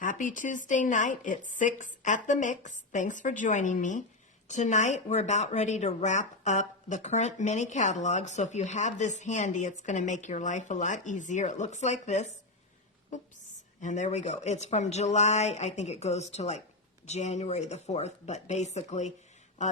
Happy Tuesday night. It's 6 at the Mix. Thanks for joining me. Tonight we're about ready to wrap up the current mini catalog. So if you have this handy, it's going to make your life a lot easier. It looks like this. Oops. And there we go. It's from July. I think it goes to like January the 4th, but basically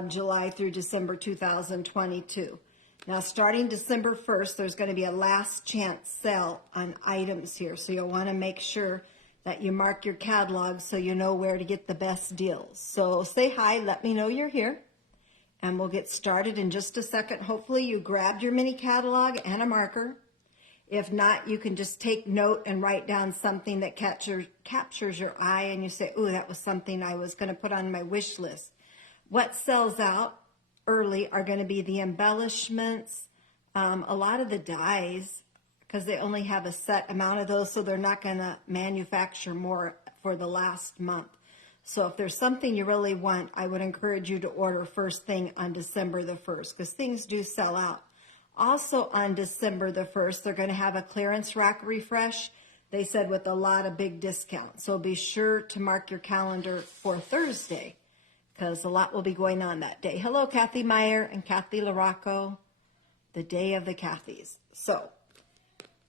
July through December 2022. Now starting December 1st, there's going to be a last chance sale on items here. So you'll want to make sure that you mark your catalog so you know where to get the best deals. So say hi, let me know you're here, and we'll get started in just a second. Hopefully you grabbed your mini catalog and a marker. If not, you can just take note and write down something that captures your eye and you say, ooh, that was something I was going to put on my wish list. What sells out early are going to be the embellishments, a lot of the dies, because they only have a set amount of those, so they're not going to manufacture more for the last month. So if there's something you really want, I would encourage you to order first thing on December the 1st, because things do sell out. Also on December the 1st, they're going to have a clearance rack refresh, they said, with a lot of big discounts. So be sure to mark your calendar for Thursday, because a lot will be going on that day. Hello, Kathy Meyer and Kathy LaRocco, the day of the Kathys. So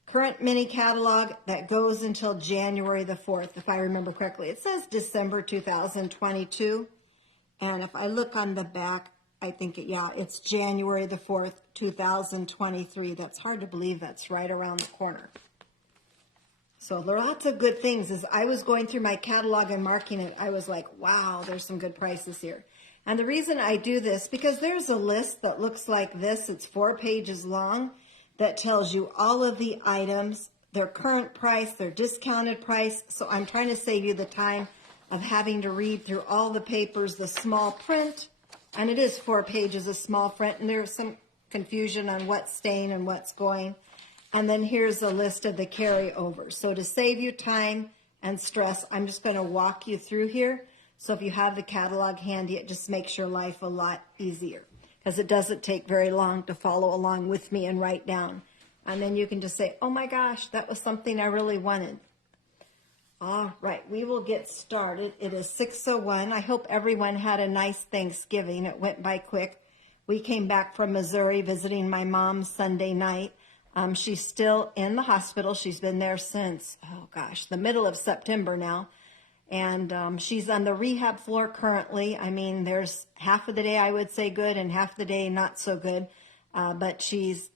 current mini catalog that goes until January the 4th, if I remember correctly. It says December 2022. And if I look on the back, I think, it's January the 4th, 2023. That's hard to believe. That's right around the corner. So there are lots of good things. As I was going through my catalog and marking it, I was like, wow, there's some good prices here. And the reason I do this, because there's a list that looks like this. It's 4 pages long. That tells you all of the items, their current price, their discounted price. So I'm trying to save you the time of having to read through all the papers, the small print, and it is 4 pages of small print, and there's some confusion on what's staying and what's going. And then here's a list of the carryovers. So to save you time and stress, I'm just going to walk you through here. So if you have the catalog handy, it just makes your life a lot easier, because it doesn't take very long to follow along with me and write down. And then you can just say, oh my gosh, that was something I really wanted. All right, we will get started. It is 6:01. I hope everyone had a nice Thanksgiving. It went by quick. We came back from Missouri visiting my mom Sunday night. She's still in the hospital. She's been there since, the middle of September now. And she's on the rehab floor currently. I mean, there's half of the day I would say good and half the day not so good. But she's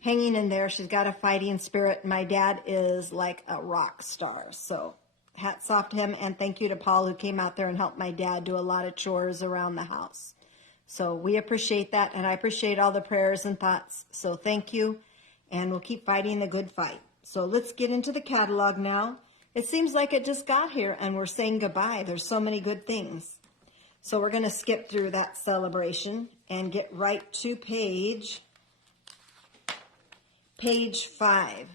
hanging in there. She's got a fighting spirit. My dad is like a rock star. So hats off to him. And thank you to Paul, who came out there and helped my dad do a lot of chores around the house. So we appreciate that. And I appreciate all the prayers and thoughts. So thank you. And we'll keep fighting the good fight. So let's get into the catalog now. It seems like it just got here and we're saying goodbye. There's so many good things. So we're going to skip through that celebration and get right to page 5.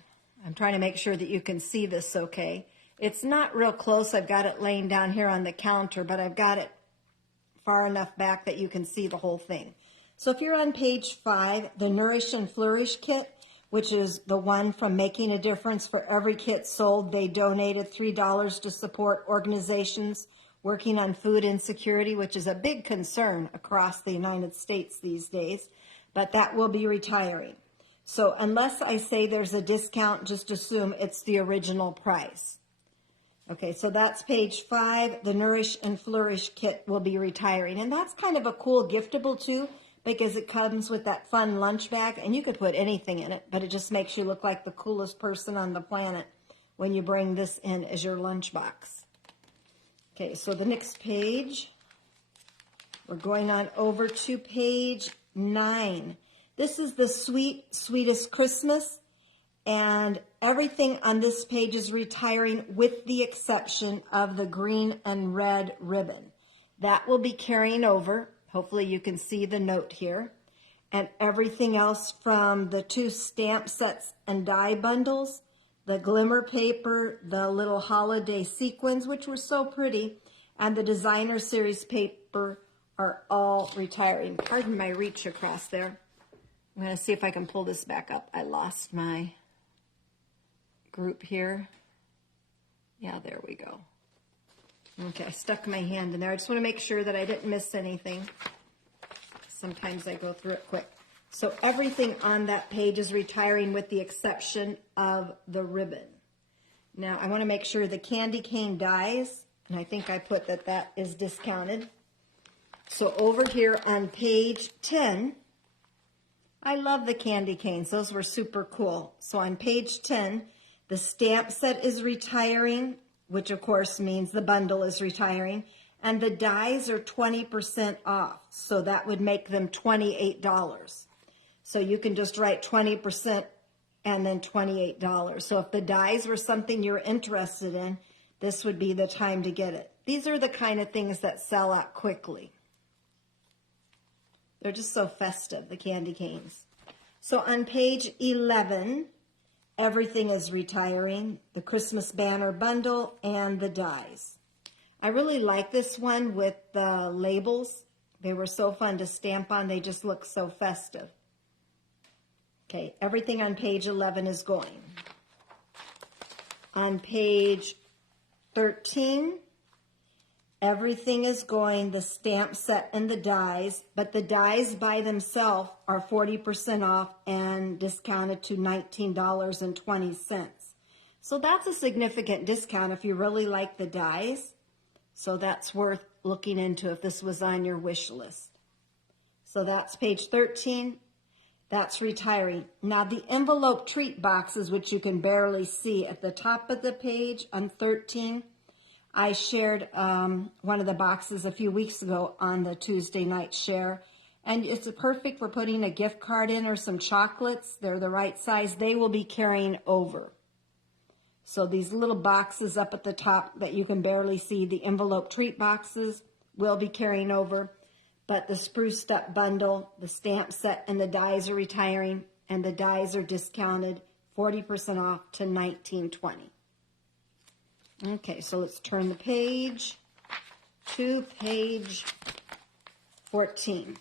I'm trying to make sure that you can see this okay. It's not real close. I've got it laying down here on the counter, but I've got it far enough back that you can see the whole thing. So if you're on page 5, the Nourish and Flourish kit, which is the one from Making a Difference. For every kit sold, they donated $3 to support organizations working on food insecurity, which is a big concern across the United States these days, but that will be retiring. So unless I say there's a discount, just assume it's the original price. Okay, so that's page 5. The Nourish and Flourish kit will be retiring, and that's kind of a cool giftable too, because it comes with that fun lunch bag, and you could put anything in it, but it just makes you look like the coolest person on the planet when you bring this in as your lunch box. Okay, so the next page, we're going on over to page 9. This is the Sweetest Christmas, and everything on this page is retiring with the exception of the green and red ribbon. That will be carrying over. Hopefully you can see the note here. And everything else from the 2 stamp sets and die bundles, the glimmer paper, the little holiday sequins, which were so pretty, and the designer series paper are all retiring. Pardon my reach across there. I'm going to see if I can pull this back up. I lost my group here. Yeah, there we go. Okay, I stuck my hand in there. I just want to make sure that I didn't miss anything. Sometimes I go through it quick. So everything on that page is retiring with the exception of the ribbon. Now I want to make sure the candy cane dies, and I think I put that is discounted. So over here on page 10, I love the candy canes. Those were super cool. So on page 10, the stamp set is retiring, which of course means the bundle is retiring, and the dies are 20% off. So that would make them $28. So you can just write 20% and then $28. So if the dies were something you're interested in, this would be the time to get it. These are the kind of things that sell out quickly. They're just so festive, the candy canes. So on page 11, everything is retiring, the Christmas banner bundle and the dies. I really like this one with the labels. They were so fun to stamp on. They just look so festive. Okay, everything on page 11 is going. On page 13, everything is going, the stamp set and the dies, but the dies by themselves are 40% off and discounted to $19.20. So that's a significant discount if you really like the dies. So that's worth looking into if this was on your wish list. So that's page 13. That's retiring. Now the envelope treat boxes, which you can barely see at the top of the page on 13, I shared one of the boxes a few weeks ago on the Tuesday night share, and it's perfect for putting a gift card in or some chocolates. They're the right size. They will be carrying over. So these little boxes up at the top that you can barely see, the envelope treat boxes, will be carrying over. But the spruced up bundle, the stamp set, and the dies are retiring, and the dies are discounted 40% off to $19.20. Okay, so let's turn the page to page 14.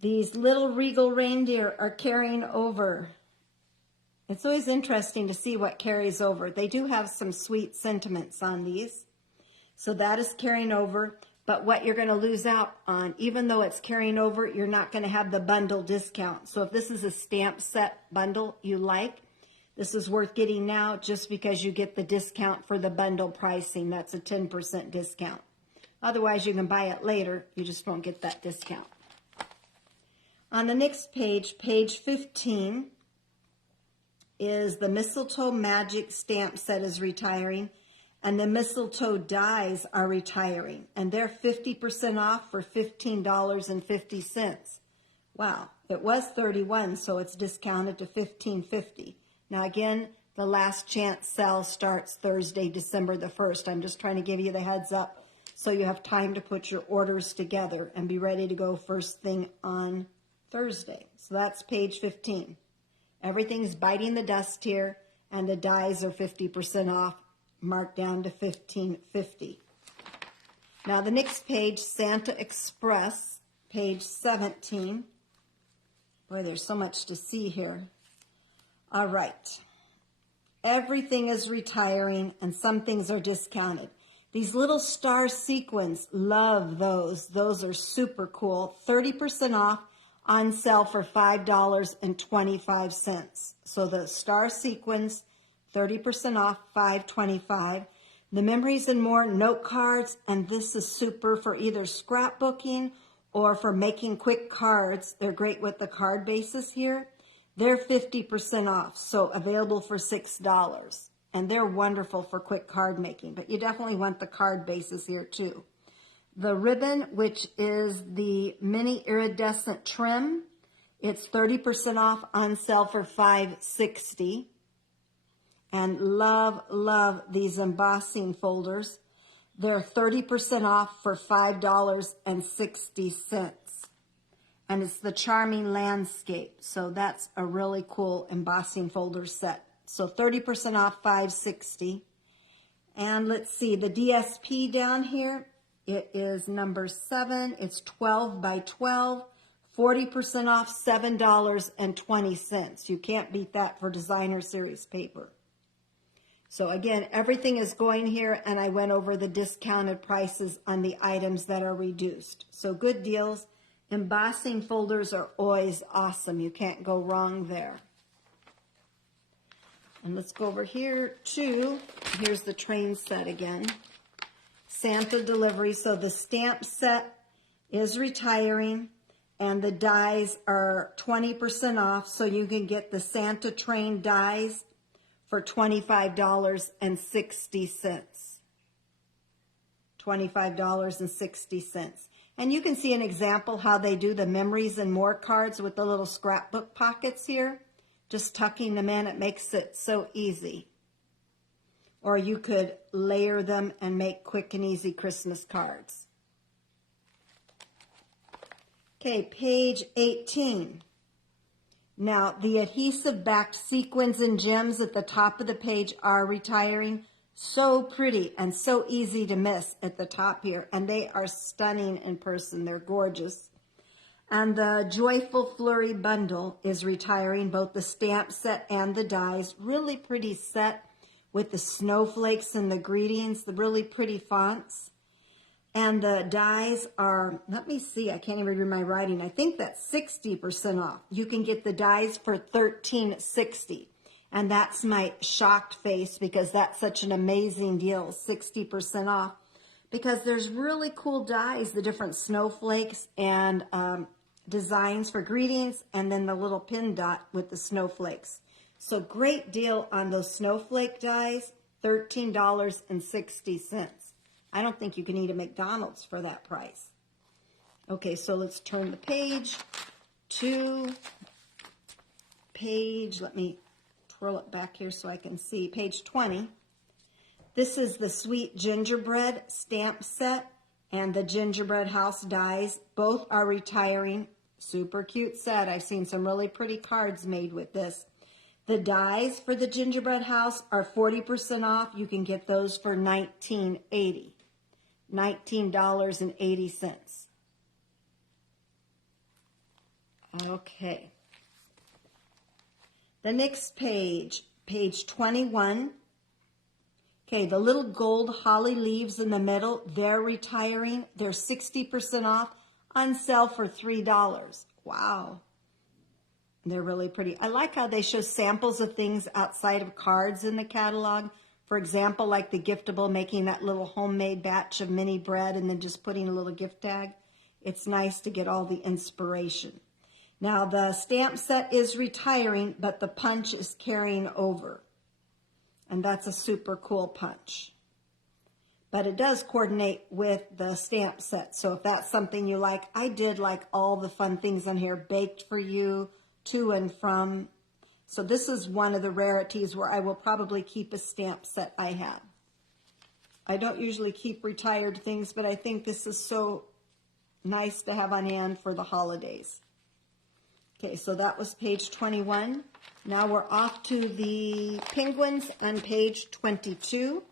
These little regal reindeer are carrying over. It's always interesting to see what carries over. They do have some sweet sentiments on these. So that is carrying over. But what you're going to lose out on, even though it's carrying over, you're not going to have the bundle discount. So if this is a stamp set bundle you like, this is worth getting now just because you get the discount for the bundle pricing. That's a 10% discount. Otherwise, you can buy it later. You just won't get that discount. On the next page, page 15, is the Mistletoe Magic stamp set is retiring. And the mistletoe dies are retiring, and they're 50% off for $15.50. Wow, it was $31, so it's discounted to $15.50. Now again, the last chance sale starts Thursday, December the 1st. I'm just trying to give you the heads up so you have time to put your orders together and be ready to go first thing on Thursday. So that's page 15. Everything's biting the dust here, and the dies are 50% off. Marked down to $15.50. Now the next page, Santa Express, page 17. Boy, there's so much to see here. All right. Everything is retiring and some things are discounted. These little star sequins, love those. Those are super cool. 30% off, on sale for $5.25. So the star sequins, 30% off, $5.25. The Memories and More note cards, and this is super for either scrapbooking or for making quick cards. They're great with the card bases here. They're 50% off, so available for $6. And they're wonderful for quick card making, but you definitely want the card bases here too. The ribbon, which is the mini iridescent trim, it's 30% off, on sale for $5.60. And love, love these embossing folders. They're 30% off for $5.60. And it's the Charming Landscape. So that's a really cool embossing folder set. So 30% off, $5.60. And let's see, the DSP down here, it is number 7. It's 12 by 12. 40% off, $7.20. You can't beat that for designer series paper. So again, everything is going here, and I went over the discounted prices on the items that are reduced. So good deals. Embossing folders are always awesome. You can't go wrong there. And let's go over here to, here's the train set again. Santa delivery. So the stamp set is retiring, and the dies are 20% off. So you can get the Santa train dies for $25.60. $25.60. And you can see an example how they do the memories and more cards with the little scrapbook pockets here. Just tucking them in, it makes it so easy. Or you could layer them and make quick and easy Christmas cards. Okay, page 18. Now, the adhesive-backed sequins and gems at the top of the page are retiring. So pretty and so easy to miss at the top here. And they are stunning in person. They're gorgeous. And the Joyful Flurry bundle is retiring, both the stamp set and the dies. Really pretty set with the snowflakes and the greetings, the really pretty fonts. And the dies are, let me see, I can't even read my writing. I think that's 60% off. You can get the dies for $13.60. And that's my shocked face because that's such an amazing deal, 60% off. Because there's really cool dies, the different snowflakes and designs for greetings, and then the little pin dot with the snowflakes. So great deal on those snowflake dies, $13.60. I don't think you can eat a McDonald's for that price. Okay, so let's turn the page to page, let me twirl it back here so I can see, page 20. This is the Sweet Gingerbread stamp set and the Gingerbread House dies. Both are retiring. Super cute set. I've seen some really pretty cards made with this. The dies for the Gingerbread House are 40% off. You can get those for $19.80. $19.80. Okay. The next page, page 21. Okay, the little gold holly leaves in the middle, they're retiring. They're 60% off, on sale for $3. Wow. They're really pretty. I like how they show samples of things outside of cards in the catalog. For example, like the giftable, making that little homemade batch of mini bread and then just putting a little gift tag. It's nice to get all the inspiration. Now, the stamp set is retiring, but the punch is carrying over. And that's a super cool punch. But it does coordinate with the stamp set. So if that's something you like, I did like all the fun things on here. Baked for you, to and from. So this is one of the rarities where I will probably keep a stamp set I have. I don't usually keep retired things, but I think this is so nice to have on hand for the holidays. Okay, so that was page 21. Now we're off to the penguins on page 22.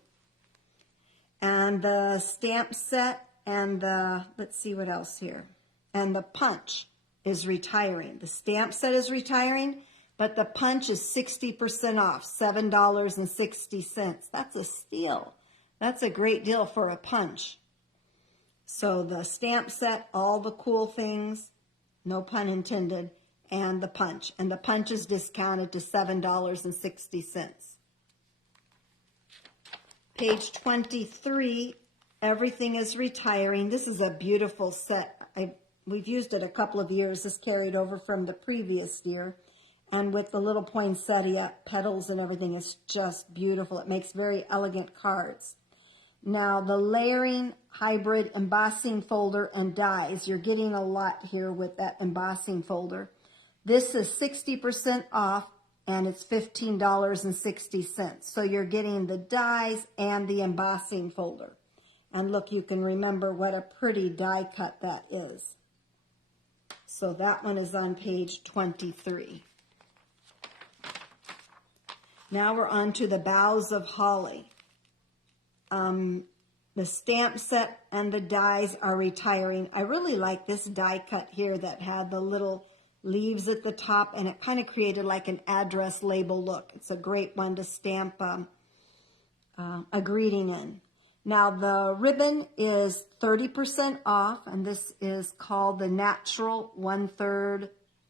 And the stamp set and the, let's see what else here. And the punch is retiring. The stamp set is retiring, but the punch is 60% off, $7.60. That's a steal. That's a great deal for a punch. So the stamp set, all the cool things, no pun intended, and the punch. And the punch is discounted to $7.60. Page 23, everything is retiring. This is a beautiful set. We've used it a couple of years. This carried over from the previous year. And with the little poinsettia petals and everything, it's just beautiful. It makes very elegant cards. Now, the layering hybrid embossing folder and dies, you're getting a lot here with that embossing folder. This is 60% off, and it's $15.60. So you're getting the dies and the embossing folder. And look, you can remember what a pretty die cut that is. So that one is on page 23. Now we're on to the boughs of holly. The stamp set and the dies are retiring. I really like this die cut here that had the little leaves at the top, and it kind of created like an address label look. It's a great one to stamp a greeting in. Now the ribbon is 30% off, and this is called the Natural 1/3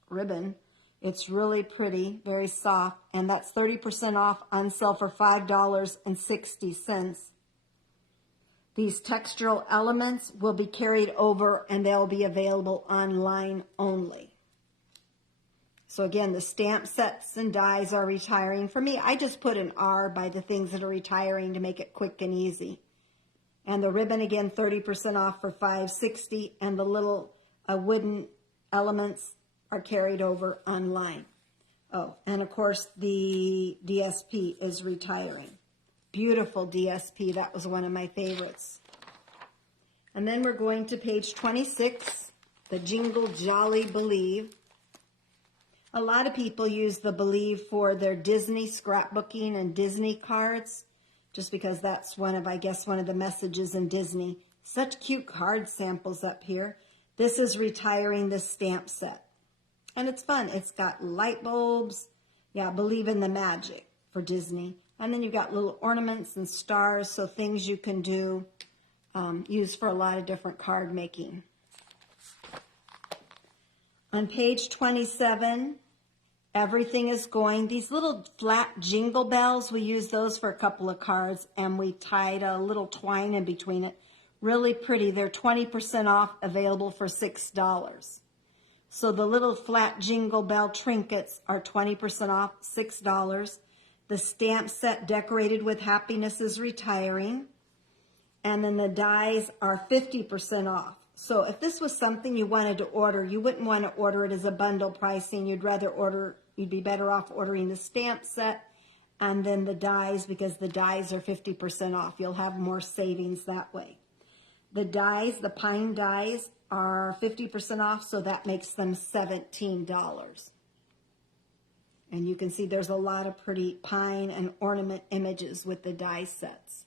ribbon. It's really pretty, very soft, and that's 30% off on sale for $5.60. These textural elements will be carried over and they'll be available online only. So again, the stamp sets and dies are retiring. For me, I just put an R by the things that are retiring to make it quick and easy. And the ribbon, again, 30% off for $5.60, and the little wooden elements are carried over online. Oh, and of course, the DSP is retiring. Beautiful DSP. That was one of my favorites. And then we're going to page 26, the Jingle Jolly Believe. A lot of people use the Believe for their Disney scrapbooking and Disney cards, just because that's one of the messages in Disney. Such cute card samples up here. This is retiring the stamp set. And it's fun. It's got light bulbs. Yeah, Believe in the Magic for Disney. And then you've got little ornaments and stars, so things you can do, use for a lot of different card making. On page 27, everything is going. These little flat jingle bells, we use those for a couple of cards, and we tied a little twine in between it. Really pretty. They're 20% off, available for $6. So the little flat jingle bell trinkets are 20% off, $6. The stamp set Decorated with Happiness is retiring. And then the dies are 50% off. So if this was something you wanted to order, you wouldn't want to order it as a bundle pricing. You'd be better off ordering the stamp set and then the dies, because the dies are 50% off. You'll have more savings that way. The dies, the pine dies, are 50% off, so that makes them $17. And you can see there's a lot of pretty pine and ornament images with the die sets.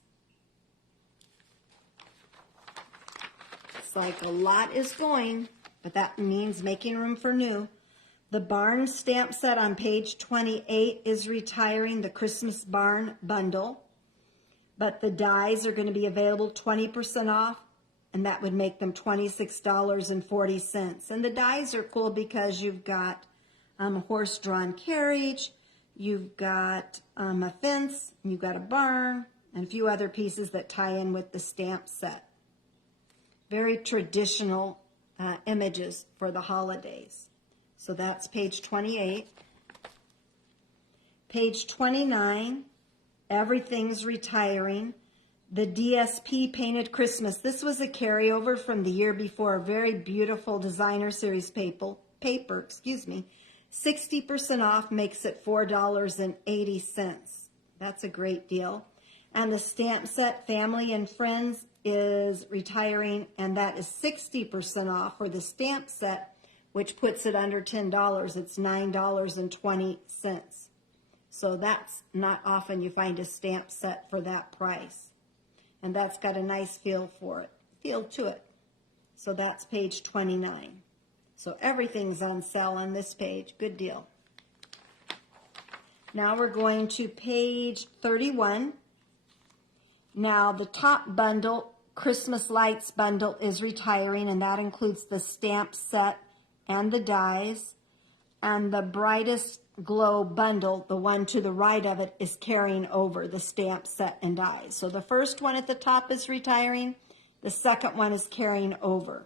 It's like a lot is going, but that means making room for new. The Barn stamp set on page 28 is retiring, the Christmas Barn bundle. But the dies are going to be available 20% off, and that would make them $26.40. And the dies are cool because you've got a horse-drawn carriage, you've got a fence, you've got a barn, and a few other pieces that tie in with the stamp set. Very traditional images for the holidays. So that's page 28. Page 29, everything's retiring. The DSP Painted Christmas. This was a carryover from the year before. A very beautiful designer series paper. 60% off makes it $4.80. That's a great deal. And the stamp set Family and Friends is retiring, and that is 60% off for the stamp set, which puts it under $10. It's $9.20. So that's not often you find a stamp set for that price. And that's got a nice feel to it. So that's page 29. So everything's on sale on this page. Good deal. Now we're going to page 31. Now the top bundle, Christmas Lights bundle, is retiring, and that includes the stamp set and the dies. And the Brightest Glow bundle, the one to the right of it, is carrying over the stamp set and dies. So the first one at the top is retiring. The second one is carrying over.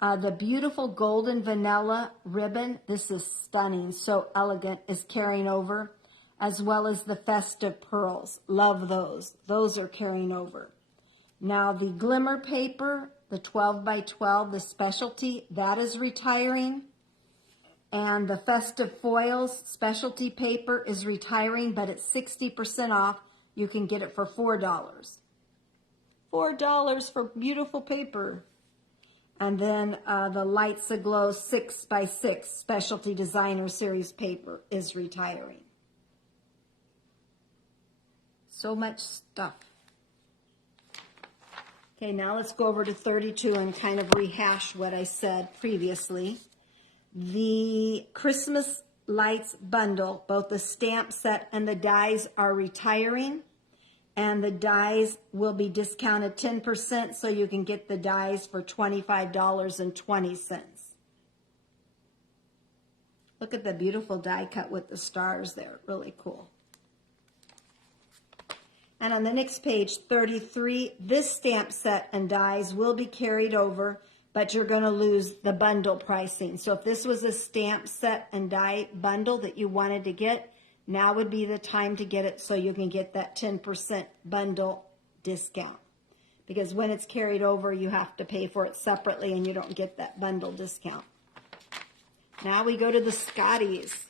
The beautiful golden vanilla ribbon, this is stunning, so elegant, is carrying over, as well as the festive pearls. Love those. Those are carrying over. Now the glimmer paper, the 12 by 12, the specialty, that is retiring. And the festive foils specialty paper is retiring, but it's 60% off. You can get it for $4. $4 for beautiful paper. And then the Lights Aglow 6 by 6 specialty designer series paper is retiring. So much stuff. Okay, now let's go over to 32 and kind of rehash what I said previously. The Christmas Lights bundle, both the stamp set and the dies, are retiring. and the dies will be discounted 10%, so you can get the dies for $25.20. Look at the beautiful die cut with the stars there, really cool. And on the next page, 33, this stamp set and dies will be carried over, but you're going to lose the bundle pricing. So if this was a stamp set and die bundle that you wanted to get, now would be the time to get it so you can get that 10% bundle discount. Because when it's carried over, you have to pay for it separately and you don't get that bundle discount. Now we go to the Scotties.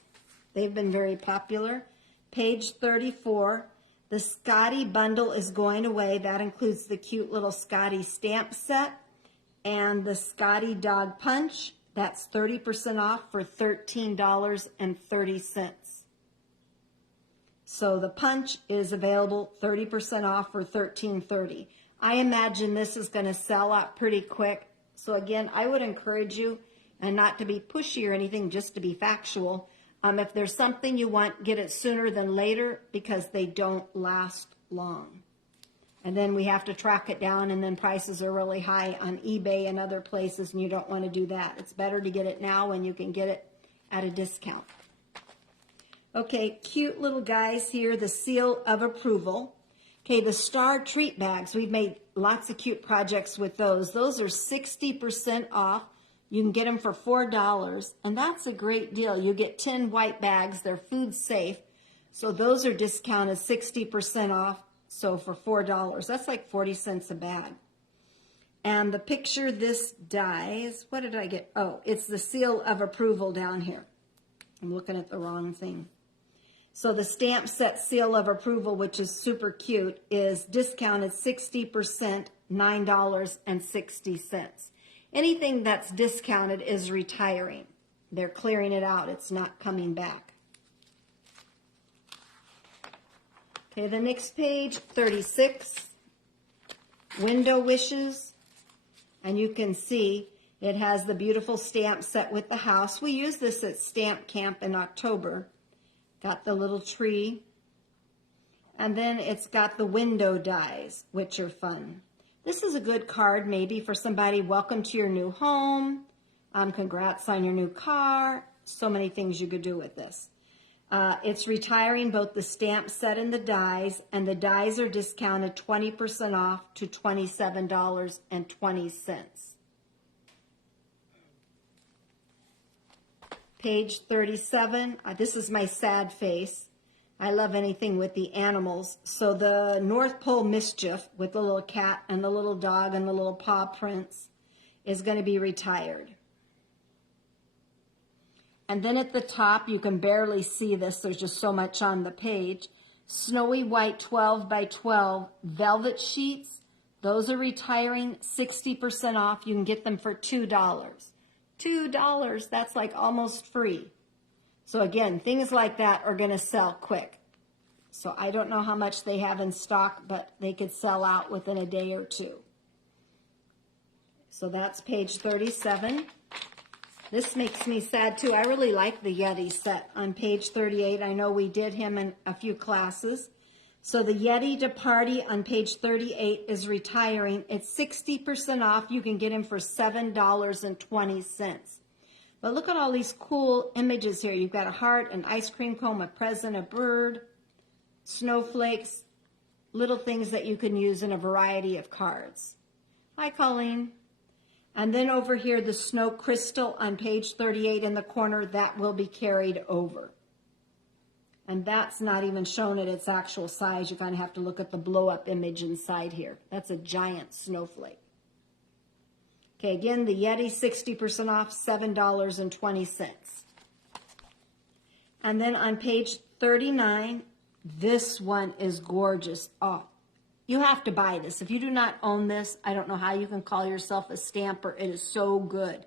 They've been very popular. Page 34, the Scotty bundle is going away. That includes the cute little Scotty stamp set and the Scotty Dog Punch. That's 30% off for $13.30. So the punch is available 30% off for $13.30. I imagine this is going to sell out pretty quick. So again, I would encourage you, and not to be pushy or anything, just to be factual. If there's something you want, get it sooner than later because they don't last long. And then we have to track it down, and then prices are really high on eBay and other places, and you don't want to do that. It's better to get it now when you can get it at a discount. Okay, cute little guys here, the seal of approval. Okay, the star treat bags, we've made lots of cute projects with those. Those are 60% off. You can get them for $4, and that's a great deal. You get 10 white bags. They're food safe. So those are discounted 60% off, so for $4. That's like 40 cents a bag. And the picture this dies, what did I get? Oh, it's the seal of approval down here. I'm looking at the wrong thing. So the stamp set seal of approval, which is super cute, is discounted 60%, $9.60. Anything that's discounted is retiring. They're clearing it out. It's not coming back. Okay, the next page, 36, Window Wishes. And you can see it has the beautiful stamp set with the house. We used this at Stamp Camp in October. Got the little tree. And then it's got the window dies, which are fun. This is a good card maybe for somebody, welcome to your new home, congrats on your new car, so many things you could do with this. It's retiring both the stamp set and the dies are discounted 20% off to $27.20. Page 37, this is my sad face. I love anything with the animals. So the North Pole Mischief with the little cat and the little dog and the little paw prints is going to be retired. And then at the top, you can barely see this. There's just so much on the page. Snowy White 12 by 12 velvet sheets. Those are retiring 60% off. You can get them for $2. $2, that's like almost free. So again, things like that are going to sell quick. So I don't know how much they have in stock, but they could sell out within a day or two. So that's page 37. This makes me sad too. I really like the Yeti set on page 38. I know we did him in a few classes. So the Yeti to Party on page 38 is retiring. It's 60% off. You can get him for $7.20. But look at all these cool images here. You've got a heart, an ice cream cone, a present, a bird, snowflakes, little things that you can use in a variety of cards. Hi, Colleen. And then over here, the snow crystal on page 38 in the corner, that will be carried over. And that's not even shown at its actual size. You kind of have to look at the blow-up image inside here. That's a giant snowflake. Okay, again, the Yeti, 60% off, $7.20. And then on page 39, this one is gorgeous. Oh, you have to buy this. If you do not own this, I don't know how you can call yourself a stamper. It is so good.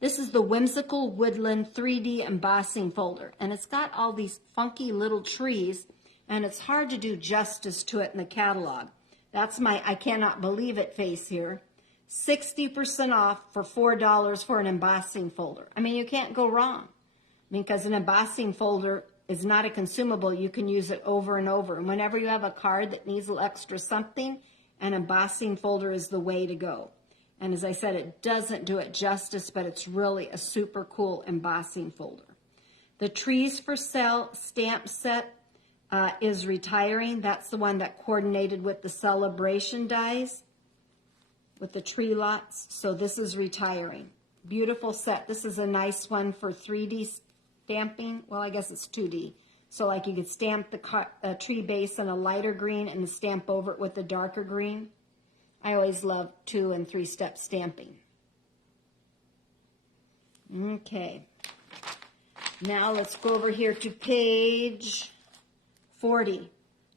This is the Whimsical Woodland 3D embossing folder. And it's got all these funky little trees, and it's hard to do justice to it in the catalog. That's my I cannot believe it face here. 60% off for $4 for an embossing folder. I mean, you can't go wrong. I mean, because an embossing folder is not a consumable, you can use it over and over. And whenever you have a card that needs a little extra something, an embossing folder is the way to go. And as I said, it doesn't do it justice, but it's really a super cool embossing folder. The Trees for Sale stamp set is retiring. That's the one that coordinated with the celebration dies, with the tree lots. So this is retiring. Beautiful set. This is a nice one for 3D stamping. Well, I guess it's 2D. So like you could stamp the tree base in a lighter green and stamp over it with a darker green. I always love 2 and 3 step stamping. Okay. Now let's go over here to page 40.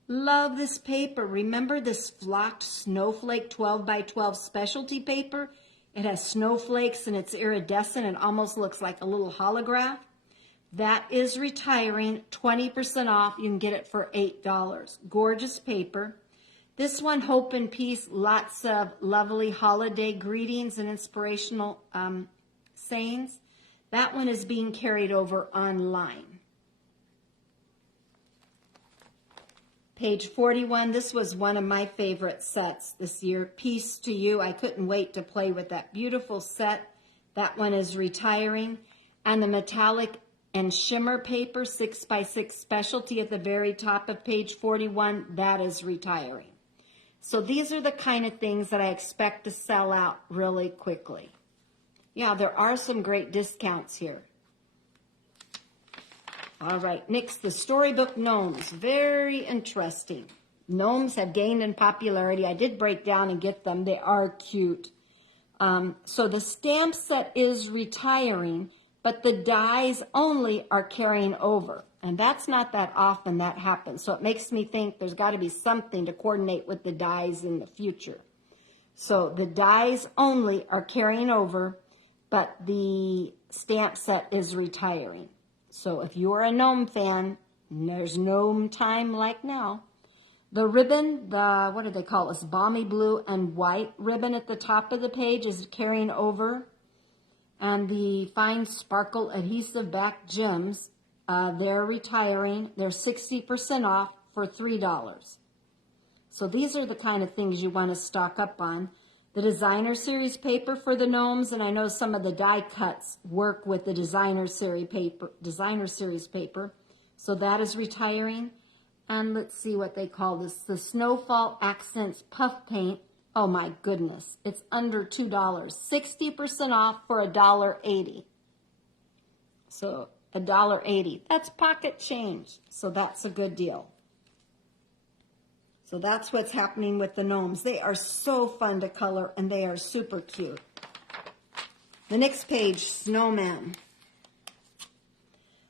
Love this paper. Remember this flocked snowflake 12 by 12 specialty paper? It has snowflakes and it's iridescent. It almost looks like a little holograph. That is retiring, 20% off. You can get it for $8. Gorgeous paper. This one, Hope and Peace, lots of lovely holiday greetings and inspirational sayings. That one is being carried over online. Page 41, this was one of my favorite sets this year. Peace to You. I couldn't wait to play with that beautiful set. That one is retiring. And the metallic and shimmer paper, 6x6 specialty at the very top of page 41, that is retiring. So these are the kind of things that I expect to sell out really quickly. Yeah, there are some great discounts here. All right, next, the Storybook Gnomes. Very interesting. Gnomes have gained in popularity. I did break down and get them. They are cute. So the stamp set is retiring, but the dies only are carrying over. And that's not that often that happens. So it makes me think there's got to be something to coordinate with the dies in the future. So the dies only are carrying over, but the stamp set is retiring. So if you're a gnome fan, there's gnome time like now. The ribbon, what do they call this? Balmy blue and white ribbon at the top of the page is carrying over. And the fine sparkle adhesive back gems, they're retiring. They're 60% off for $3. So these are the kind of things you want to stock up on. The designer series paper for the gnomes, and I know some of the die cuts work with the designer series paper. So that is retiring. And let's see what they call this. The Snowfall Accents Puff Paint. Oh my goodness. It's under $2. 60% off for $1.80. So $1.80. That's pocket change. So that's a good deal. So that's what's happening with the gnomes. They are so fun to color and they are super cute. The next page, Snowman.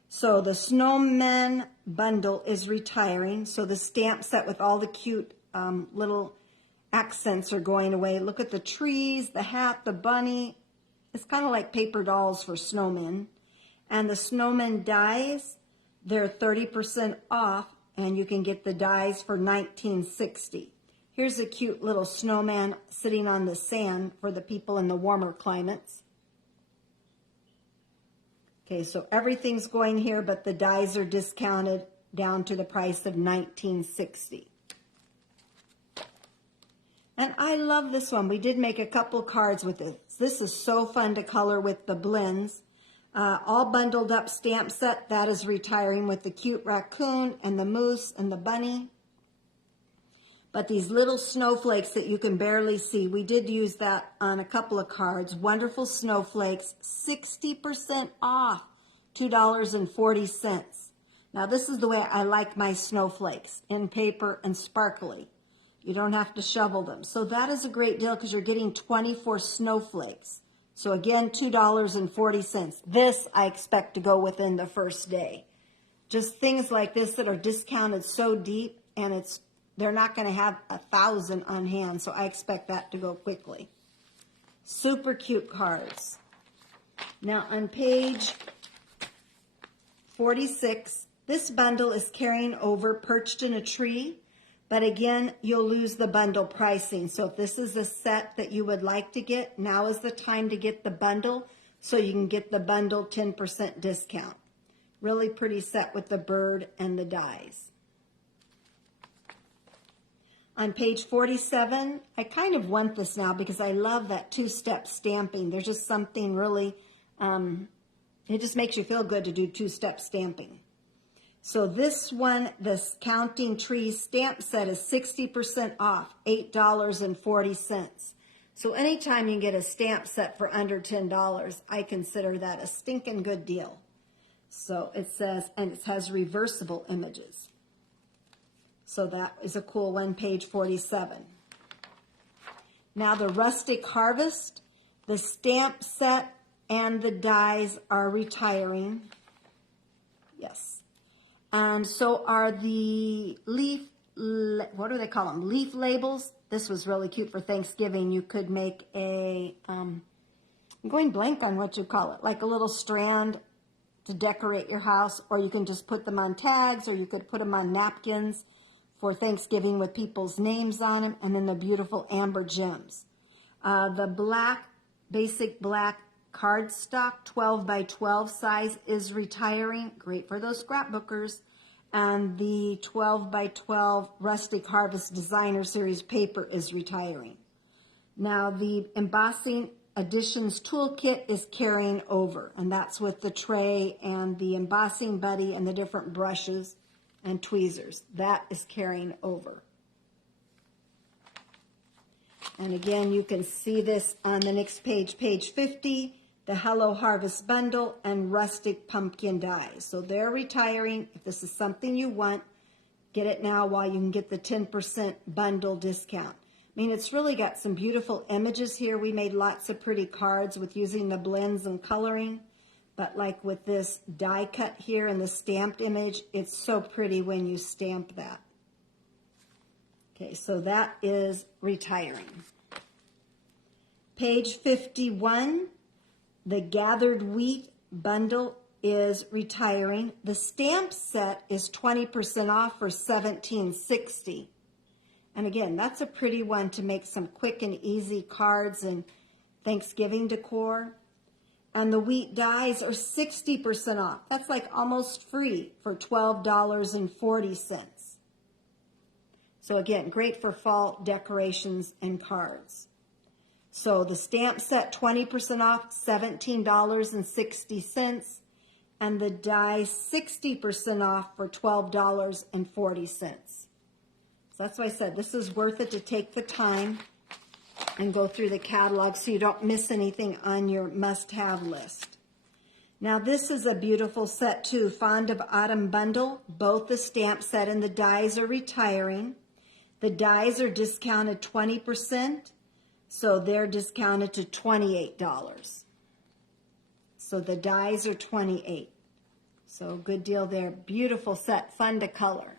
So the Snowman bundle is retiring. So the stamp set with all the cute little accents are going away. Look at the trees, the hat, the bunny. It's kind of like paper dolls for snowmen. And the snowman dies, they're 30% off. And you can get the dies for $19.60. Here's a cute little snowman sitting on the sand for the people in the warmer climates. Okay, so everything's going here, but the dies are discounted down to the price of $19.60. And I love this one. We did make a couple cards with this. This is so fun to color with the blends. All bundled up stamp set, that is retiring with the cute raccoon and the moose and the bunny. But these little snowflakes that you can barely see, we did use that on a couple of cards. Wonderful snowflakes, 60% off, $2.40. Now this is the way I like my snowflakes, in paper and sparkly. You don't have to shovel them. So that is a great deal because you're getting 24 snowflakes. So again, $2.40. This I expect to go within the first day. Just things like this that are discounted so deep, and they're not going to have 1,000 on hand, so I expect that to go quickly. Super cute cards. Now on page 46, this bundle is carrying over Perched in a Tree. But again, you'll lose the bundle pricing. So if this is a set that you would like to get, now is the time to get the bundle so you can get the bundle 10% discount. Really pretty set with the bird and the dies. On page 47, I kind of want this now because I love that two-step stamping. There's just something really, it just makes you feel good to do two-step stamping. So this one, this Counting Trees stamp set is 60% off, $8.40. So anytime you get a stamp set for under $10, I consider that a stinking good deal. So it says, and it has reversible images. So that is a cool one, page 47. Now the Rustic Harvest, the stamp set and the dies are retiring. Yes. And so are the what do they call them? Leaf labels. This was really cute for Thanksgiving. You could make a, I'm going blank on what you call it, like a little strand to decorate your house, or you can just put them on tags, or you could put them on napkins for Thanksgiving with people's names on them, and then the beautiful amber gems. The black, basic black cardstock 12 by 12 size is retiring. Great for those scrapbookers. And the 12 by 12 Rustic Harvest Designer Series paper is retiring. Now the Embossing Additions Toolkit is carrying over, and that's with the tray and the embossing buddy and the different brushes and tweezers. That is carrying over. And again, you can see this on the next page, page 50, the Hello Harvest Bundle and Rustic Pumpkin Dies. So they're retiring. If this is something you want, get it now while you can get the 10% bundle discount. I mean, it's really got some beautiful images here. We made lots of pretty cards with using the blends and coloring. But like with this die cut here and the stamped image, it's so pretty when you stamp that. Okay, so that is retiring. Page 51, the Gathered Wheat Bundle is retiring. The stamp set is 20% off for $17.60. And again, that's a pretty one to make some quick and easy cards and Thanksgiving decor. And the wheat dies are 60% off. That's like almost free for $12.40. So again, great for fall decorations and cards. So the stamp set 20% off, $17.60. And the dies 60% off for $12.40. So that's why I said this is worth it to take the time and go through the catalog so you don't miss anything on your must-have list. Now this is a beautiful set too, Fond of Autumn Bundle. Both the stamp set and the dies are retiring. The dies are discounted 20%, so they're discounted to $28. So the dies are $28. So good deal there. Beautiful set, fun to color.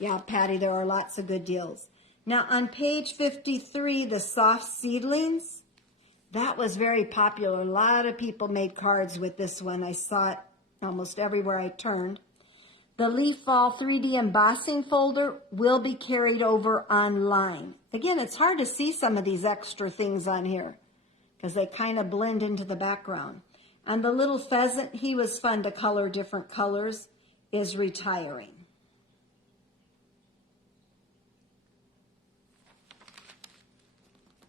Yeah, Patty, there are lots of good deals. Now on page 53, the Soft Seedlings, that was very popular. A lot of people made cards with this one. I saw it almost everywhere I turned. The Leaf Fall 3D embossing folder will be carried over online. Again, it's hard to see some of these extra things on here because they kind of blend into the background. And the little pheasant, he was fun to color different colors, is retiring.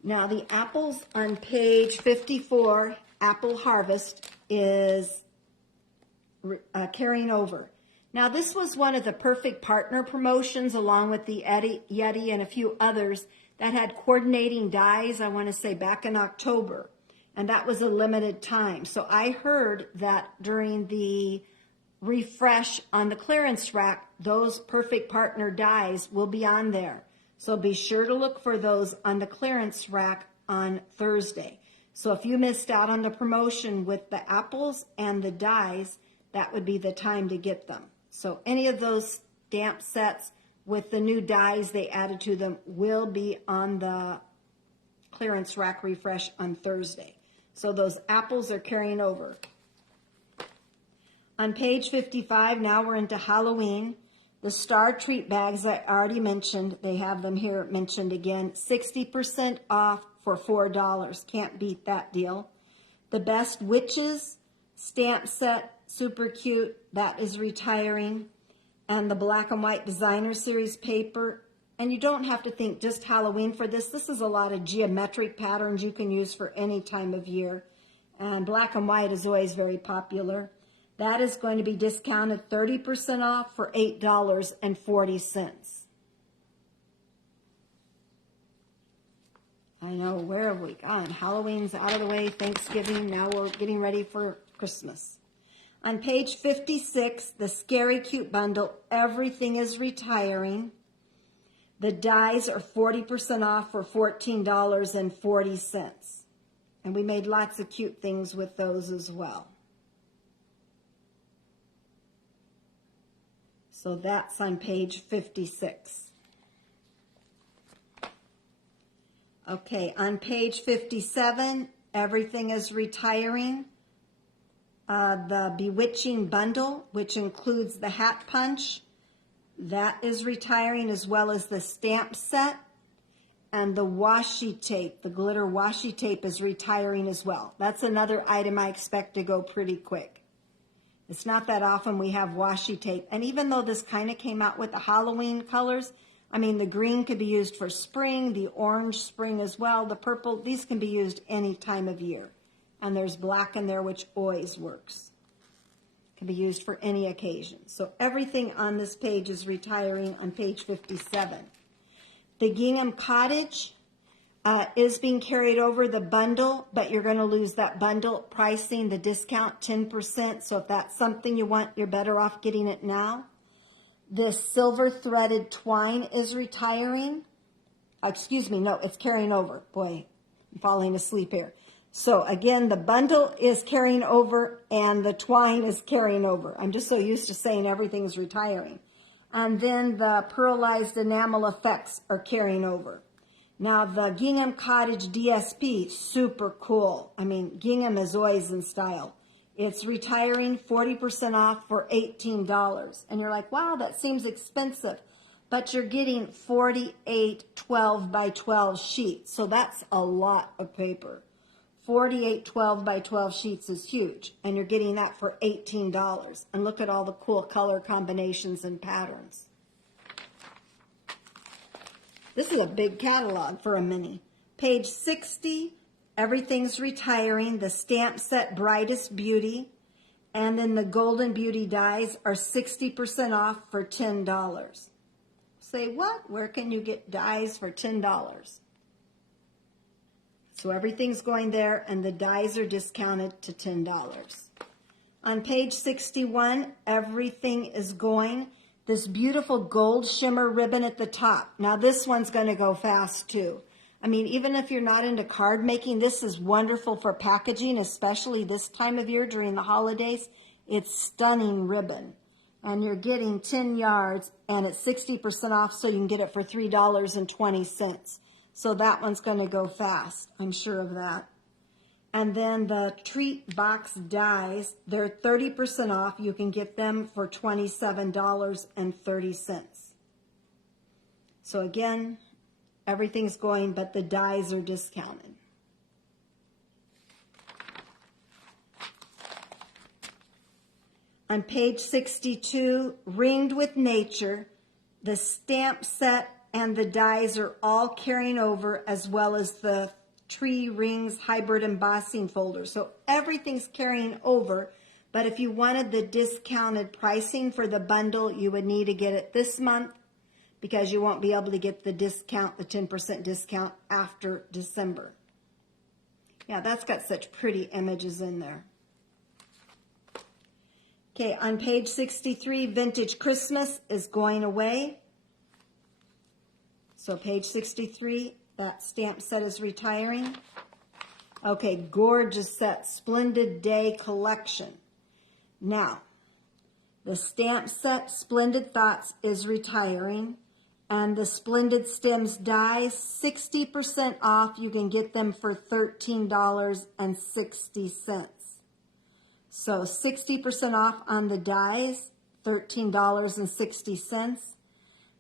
Now the apples on page 54, Apple Harvest, is carrying over. Now this was one of the Perfect Partner promotions along with the Yeti and a few others that had coordinating dies, I want to say back in October. And that was a limited time. So I heard that during the refresh on the clearance rack, those Perfect Partner dies will be on there. So be sure to look for those on the clearance rack on Thursday. So if you missed out on the promotion with the apples and the dies, that would be the time to get them. So any of those stamp sets with the new dies they added to them will be on the clearance rack refresh on Thursday. So those apples are carrying over. On page 55, now we're into Halloween. The Star Treat bags I already mentioned, they have them here mentioned again, 60% off for $4. Can't beat that deal. The Best Witches stamp set super cute. That is retiring. And the black and white designer series paper. And you don't have to think just Halloween for this. This is a lot of geometric patterns you can use for any time of year. And black and white is always very popular. That is going to be discounted 30% off for $8.40. I know, where have we gone? Halloween's out of the way, Thanksgiving, now we're getting ready for Christmas. On page 56, the Scary Cute bundle, everything is retiring. The dies are 40% off for $14.40. And we made lots of cute things with those as well. So that's on page 56. Okay, on page 57, everything is retiring. The Bewitching bundle, which includes the hat punch, that is retiring, as well as the stamp set. And the washi tape, the glitter washi tape, is retiring as well. That's another item I expect to go pretty quick. It's not that often we have washi tape. And even though this kind of came out with the Halloween colors, I mean, the green could be used for spring, the orange spring as well, the purple, these can be used any time of year. And there's black in there, which always works. Can be used for any occasion. So everything on this page is retiring on page 57. The Gingham Cottage is being carried over, the bundle, but you're going to lose that bundle pricing, the discount 10%. So if that's something you want, you're better off getting it now. This silver threaded twine is retiring. Excuse me, no, it's carrying over. Boy, I'm falling asleep here. So again, the bundle is carrying over and the twine is carrying over. I'm just so used to saying everything's retiring. And then the pearlized enamel effects are carrying over. Now the Gingham Cottage DSP, super cool. I mean, gingham is always in style. It's retiring 40% off for $18. And you're like, wow, that seems expensive. But you're getting 48 12 by 12 sheets. So that's a lot of paper. 48 12 by 12 sheets is huge. And you're getting that for $18. And look at all the cool color combinations and patterns. This is a big catalog for a mini. Page 60. Everything's retiring. The stamp set Brightest Beauty and then the Golden Beauty dies are 60% off for $10. Say what? Where can you get dies for $10? So everything's going there and the dies are discounted to $10. On page 61, everything is going. This beautiful gold shimmer ribbon at the top. Now this one's going to go fast too. I mean, even if you're not into card making, this is wonderful for packaging, especially this time of year during the holidays. It's stunning ribbon. And you're getting 10 yards and it's 60% off, so you can get it for $3.20. So that one's going to go fast. I'm sure of that. And then the treat box dies, they're 30% off. You can get them for $27.30. So again, everything's going, but the dies are discounted. On page 62, Ringed with Nature, the stamp set and the dies are all carrying over, as well as the Tree Rings Hybrid Embossing folder. So everything's carrying over, but if you wanted the discounted pricing for the bundle, you would need to get it this month, because you won't be able to get the discount, the 10% discount, after December. Yeah, that's got such pretty images in there. Okay, on page 63, Vintage Christmas is going away. So page 63, that stamp set is retiring. Okay, gorgeous set, Splendid Day Collection. Now, the stamp set Splendid Thoughts is retiring. And the Splendid Stems dies, 60% off. You can get them for $13.60. So 60% off on the dies, $13.60.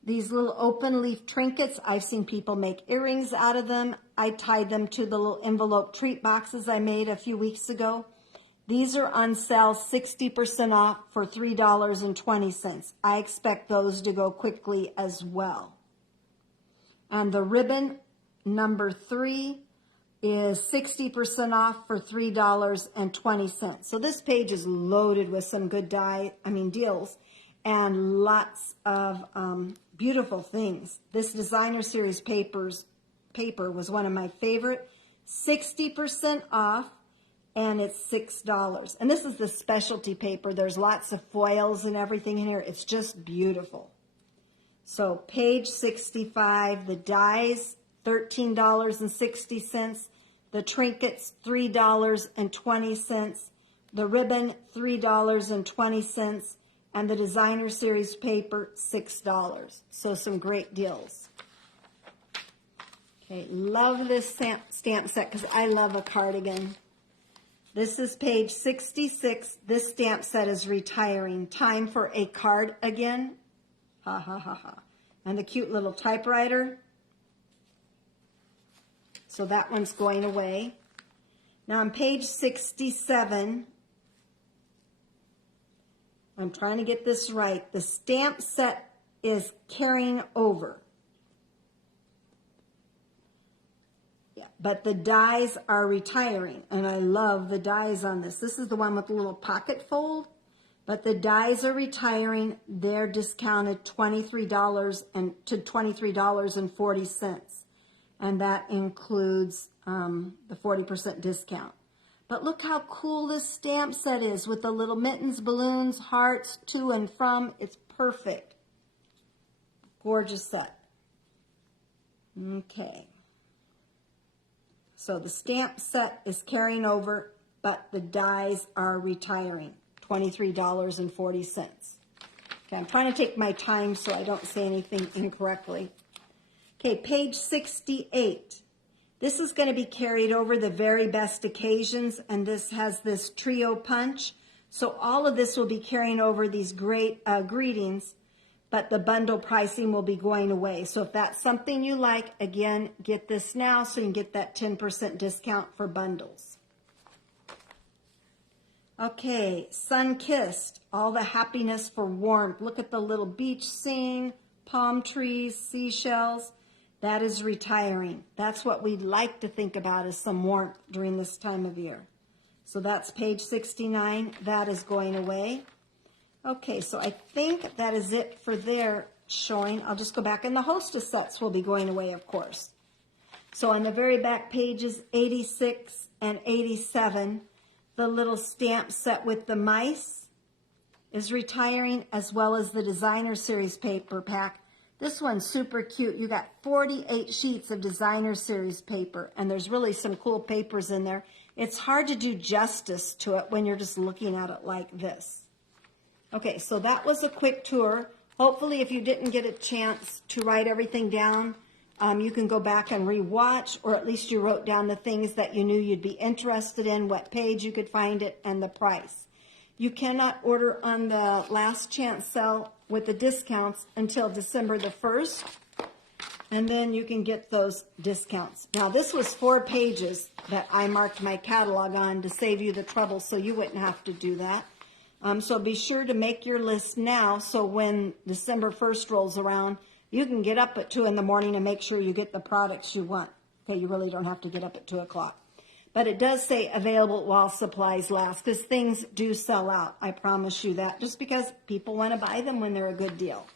These little open leaf trinkets, I've seen people make earrings out of them. I tied them to the little envelope treat boxes I made a few weeks ago. These are on sale 60% off for $3.20. I expect those to go quickly as well. And the ribbon number 3 is 60% off for $3.20. So this page is loaded with some good deals and lots of beautiful things. This designer series paper was one of my favorite. 60% off, and it's $6. And this is the specialty paper. There's lots of foils and everything in here. It's just beautiful. So page 65, the dies, $13.60. The trinkets, $3.20. The ribbon, $3.20. And the designer series paper, $6. So some great deals. Okay, love this stamp set because I love a cardigan. This is page 66. This stamp set is retiring. Time for a card again. Ha, ha, ha, ha. And the cute little typewriter. So that one's going away. Now on page 67, I'm trying to get this right. The stamp set is carrying over. Yeah, but the dies are retiring, and I love the dies on this. This is the one with the little pocket fold, but the dies are retiring. They're discounted $23 to $23.40, and that includes the 40% discount. But look how cool this stamp set is with the little mittens, balloons, hearts, to and from. It's perfect. Gorgeous set. Okay. So the stamp set is carrying over, but the dies are retiring. $23.40. Okay, I'm trying to take my time so I don't say anything incorrectly. Okay, page 68. This is going to be carried over, the very best occasions, and this has this trio punch. So all of this will be carrying over these great greetings, but the bundle pricing will be going away. So if that's something you like, again, get this now so you can get that 10% discount for bundles. Okay, sun-kissed, all the happiness for warmth. Look at the little beach scene, palm trees, seashells. That is retiring. That's what we'd like to think about as some warmth during this time of year. So that's page 69. That is going away. Okay, so I think that is it for their showing. I'll just go back, and the hostess sets will be going away, of course. So on the very back pages 86 and 87, the little stamp set with the mice is retiring, as well as the designer series paper pack. This one's super cute. You got 48 sheets of designer series paper, and there's really some cool papers in there. It's hard to do justice to it when you're just looking at it like this. Okay, so that was a quick tour. Hopefully, if you didn't get a chance to write everything down, you can go back and re-watch, or at least you wrote down the things that you knew you'd be interested in, what page you could find it, and the price. You cannot order on the last chance sale with the discounts until December the 1st, and then you can get those discounts. Now, this was 4 pages that I marked my catalog on to save you the trouble so you wouldn't have to do that. So be sure to make your list now so when December 1st rolls around, you can get up at 2 in the morning and make sure you get the products you want. Okay, you really don't have to get up at 2 o'clock. But it does say available while supplies last, because things do sell out. I promise you that, just because people want to buy them when they're a good deal.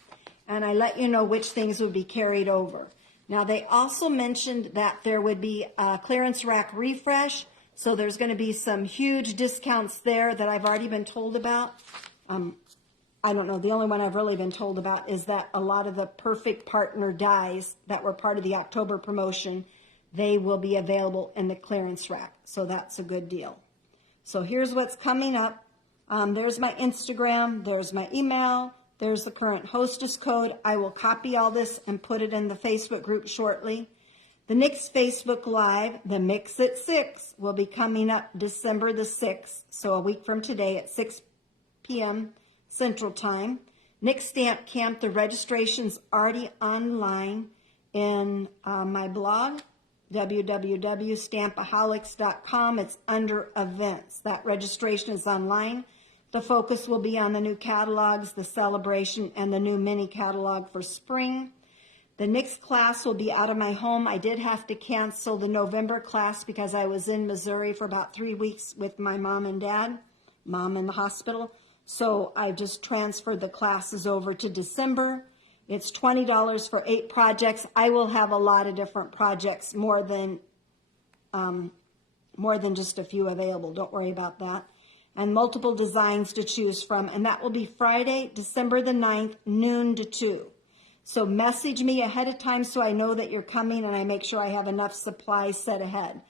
And I let you know which things would be carried over. Now, they also mentioned that there would be a clearance rack refresh. So there's going to be some huge discounts there that I've already been told about. I don't know. The only one I've really been told about is that a lot of the Perfect Partner dies that were part of the October promotion, they will be available in the clearance rack. So that's a good deal. So here's what's coming up. There's my Instagram. There's my email. There's the current hostess code. I will copy all this and put it in the Facebook group shortly. The next Facebook Live, the Mix at 6, will be coming up December the 6th. So a week from today at 6 p.m. Central Time. Nick Stamp Camp, the registration's already online in my blog. www.stampaholics.com. It's under events. That registration is online. The focus will be on the new catalogs, the celebration, and the new mini catalog for spring. The next class will be out of my home. I did have to cancel the November class because I was in Missouri for about 3 weeks with my mom and dad, mom in the hospital. So I just transferred the classes over to December. It's $20 for 8 projects. I will have a lot of different projects, more than just a few available. Don't worry about that. And multiple designs to choose from. And that will be Friday, December the 9th, noon to 2. So message me ahead of time so I know that you're coming, and I make sure I have enough supplies set aside.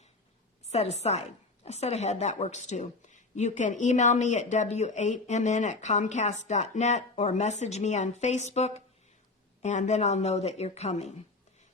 Set ahead, that works too. You can email me at w8mn@comcast.net or message me on Facebook, and then I'll know that you're coming.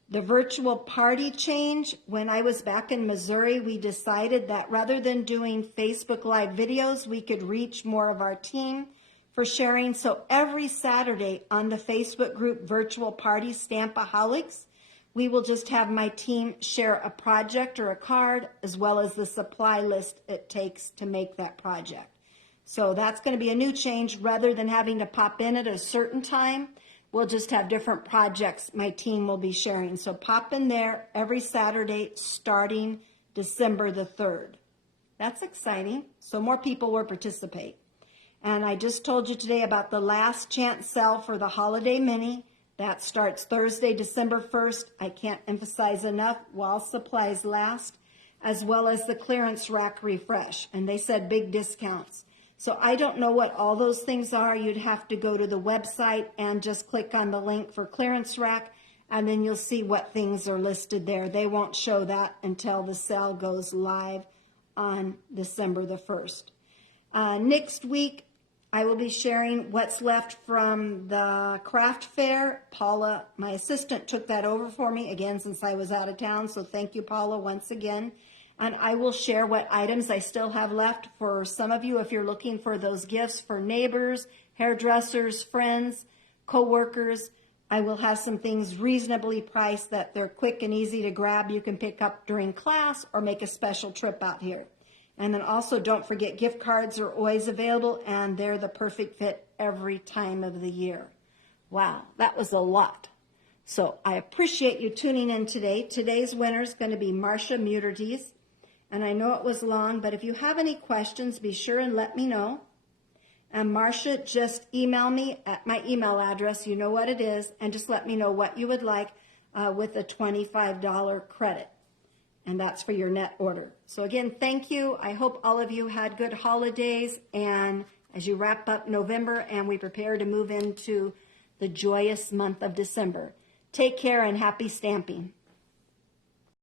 The virtual party change, when I was back in Missouri, we decided that rather than doing Facebook Live videos, we could reach more of our team for sharing. So every Saturday on the Facebook group Virtual Party Stampaholics, we will just have my team share a project or a card as well as the supply list it takes to make that project. So that's going to be a new change. Rather than having to pop in at a certain time, we'll just have different projects my team will be sharing. So pop in there every Saturday starting December the 3rd. That's exciting. So more people will participate. And I just told you today about the last chance sale for the Holiday Mini. That starts Thursday, December 1st. I can't emphasize enough, while supplies last, as well as the clearance rack refresh. And they said big discounts. So I don't know what all those things are. You'd have to go to the website and just click on the link for clearance rack, and then you'll see what things are listed there. They won't show that until the sale goes live on December the 1st. Next week, I will be sharing what's left from the craft fair. Paula, my assistant, took that over for me again since I was out of town. So thank you, Paula, once again. And I will share what items I still have left for some of you if you're looking for those gifts for neighbors, hairdressers, friends, co-workers. I will have some things reasonably priced that they're quick and easy to grab. You can pick up during class or make a special trip out here. And then also don't forget gift cards are always available, and they're the perfect fit every time of the year. Wow, that was a lot. So I appreciate you tuning in today. Today's winner is going to be Marcia Muterdes. And I know it was long, but if you have any questions, be sure and let me know. And Marcia, just email me at my email address. You know what it is. And just let me know what you would like with a $25 credit. And that's for your net order. So again, thank you. I hope all of you had good holidays. And as you wrap up November and we prepare to move into the joyous month of December, take care and happy stamping.